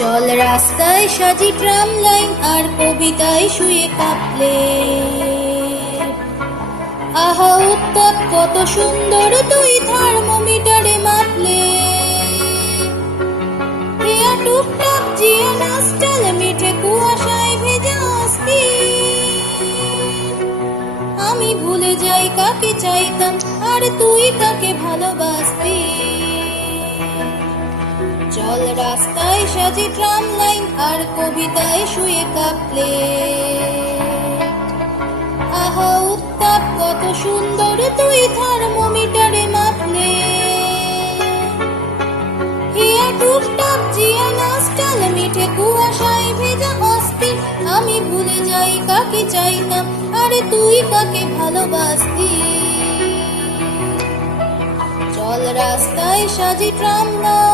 চল রাস্তায় সাজি ট্রাম লাইন, আর কবিতায় শুয়ে কাঁপলে। আহা, উত্তাপ, কত সুন্দর তুই থার্মোমিটারে মাপলে। হিয়া টুকটাক জিয়া নাস্টাল মিঠে কুয়াশায় ভেজা অস্থি আমি ভুলে যাই কাকে চাইতাম, আর তুই কাকে ভালোবাসতি চল রাস্তায় সাজি ট্রাম লাইন আর কবিতায় শুয়ে কাঁপলে। আহা, উত্তাপ, কত সুন্দর তুই থার্মোমিটারে মাপলে। হিয়া টুকটাক জিয়া নাস্টাল মিঠে কুয়াশায় ভেজা অস্থির। আমি ভুলে যাই কাকে চাইতাম, আরে তুই কাকে ভালোবাসতি। চল রাস্তায় সাজি ট্রাম লাইন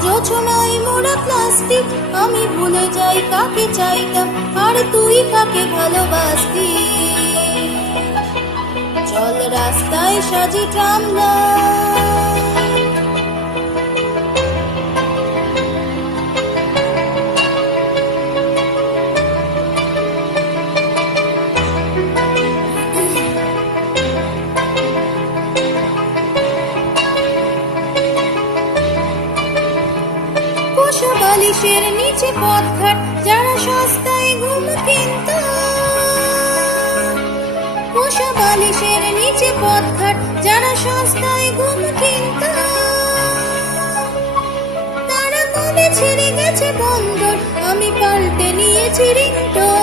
ওরে যোছনায় মোড়া প্লাস্টিক আমি ভুলে যাই কাকে চাইতাম, আর তুই কাকে ভালোবাসতি? চল রাস্তায় সাজি ট্রাম বালিশের নিচে পথঘাট, যারা সস্তায় ঘুম কিনত। পোষা বালিশের নিচে পথঘাট, যারা সস্তায় ঘুম কিনত। তারা কবে ছেড়ে গেছে বন্দর? আমি পাল্টে নিয়েছি রিংটোন।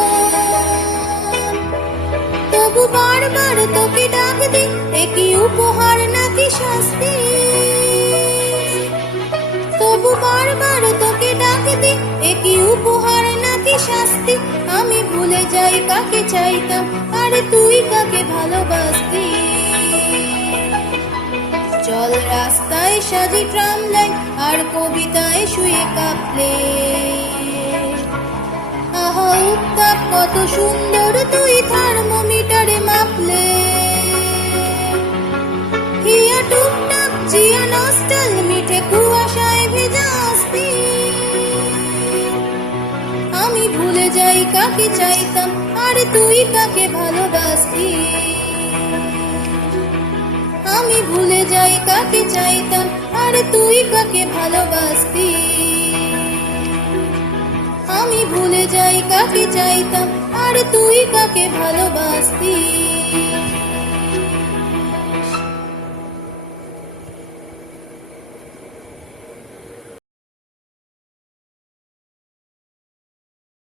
তবু বারবার তোকে ডাক দি একই উপহার নাকি শাস্তি? তবু বারবার একই উপহার নাকি শাস্তি? আমি ভুলে যাই কাকে চাইতাম, আর তুই কাকে ভালোবাসতি? চল রাস্তায় সাজি ট্রাম লাইন, আর কবিতায় শুয়ে কাঁপলে আহা, উত্তাপ, কত সুন্দর তুই থার্মোমিটারে মাপলে আমি ভুলে যাই, কাকে চাইতাম? আর তুই কাকে ভালোবাসতি? আমি ভুলে যাই, কাকে চাইতাম? আর তুই কাকে ভালোবাসতি? আমি ভুলে যাই, কাকে চাইতাম? আর তুই কাকে ভালোবাসতি?